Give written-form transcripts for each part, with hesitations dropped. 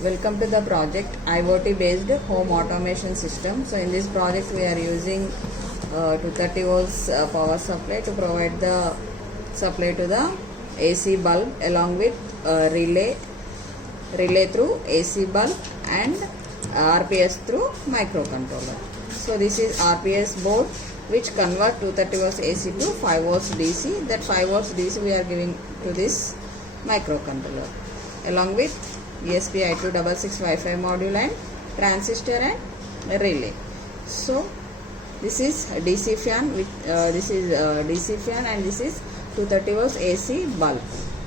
Welcome to the project IoT based home automation system. So in this project we are using 230 volts power supply to provide the supply to the AC bulb along with relay through AC bulb and RPS through microcontroller. So this is RPS board which convert 230 volts AC to 5 volts DC. That 5 volts DC we are giving to this microcontroller along with ESP8266 Wi-Fi module and transistor and relay. So this is DC fan with DC fan and this is 230 volts AC bulb,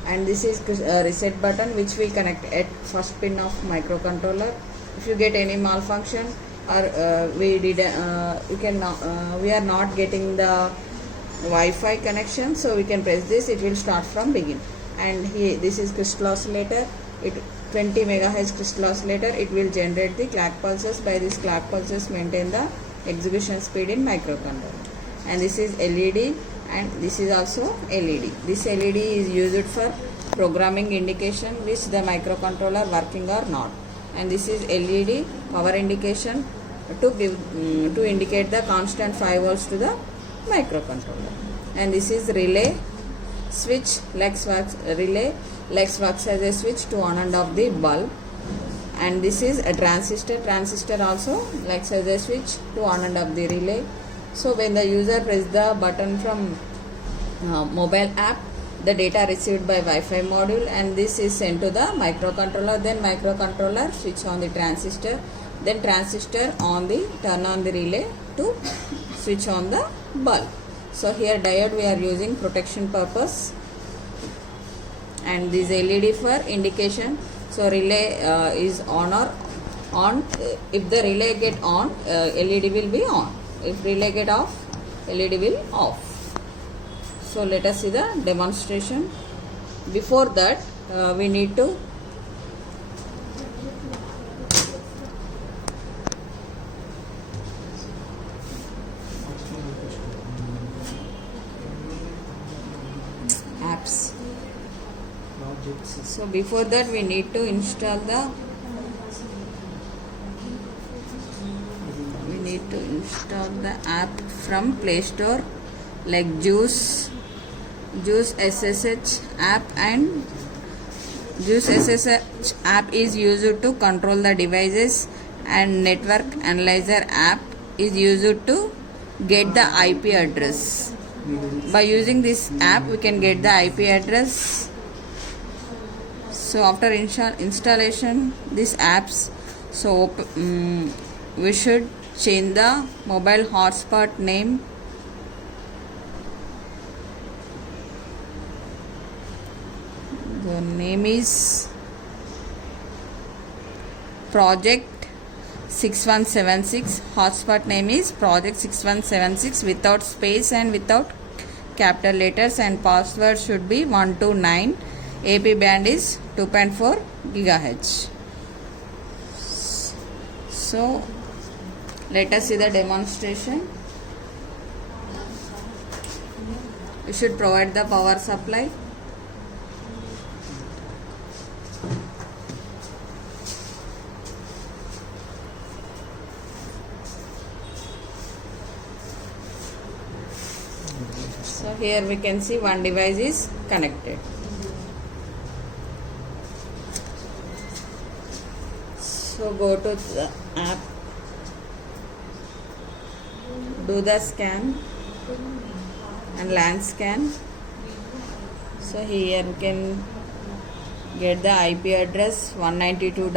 and this is reset button which we connect at first pin of microcontroller. If you get any malfunction or we are not getting the Wi-Fi connection, so we can press this, it will start from begin. And here this is crystal oscillator, it 20 megahertz crystal oscillator, it will generate the clock pulses. By this clock pulses maintain the execution speed in microcontroller. And this is LED and this is also LED. This LED is used for programming indication which the microcontroller working or not. And this is LED power indication to indicate the constant 5 volts to the microcontroller. And this is relay switch, relay works as a switch to on and off the bulb. And this is a transistor also acts as a switch to on and off the relay. So when the user press the button from mobile app, the data received by Wi-Fi module and this is sent to the microcontroller. Then microcontroller switch on the transistor, then transistor turn on the relay to switch on the bulb. So here diode we are using protection purpose, and this LED for indication. So relay is on or on. If the relay get on, LED will be on. If relay get off, LED will off. So let us see the demonstration. Before that we need to apps. So before that we need to install the app from Play Store, like Juice SSH app, and Juice SSH app is used to control the devices, and Network Analyzer app is used to get the IP address. By using this app we can get the IP address. So after installation these apps, so we should change the mobile hotspot name. The name is Project 6176. Hotspot name is Project 6176 without space and without capital letters, and password should be 129. AP band is 2.4 GHz. So let us see the demonstration. We should provide the power supply. So here we can see one device is connected. So go to the app, do the scan and LAN scan. So here we can get the IP address 192.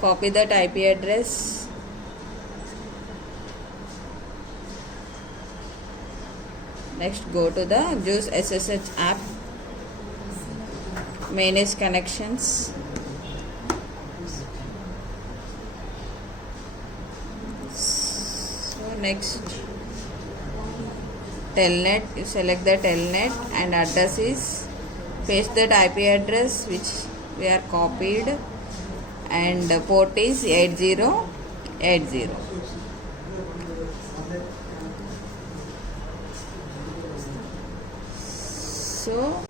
Copy that IP address. Next go to the Juice SSH app, manage connections. So next telnet, you select the telnet and address is, paste that IP address which we are copied, and port is 8080. So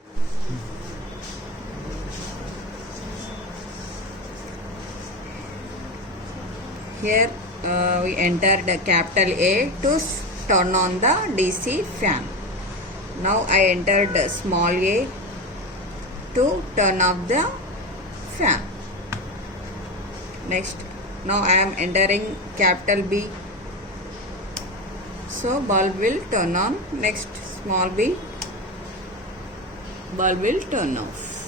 Here we entered capital A to turn on the DC fan. Now I entered small a to turn off the fan. Next, now I am entering capital B. So bulb will turn on. Next, small b, bulb will turn off.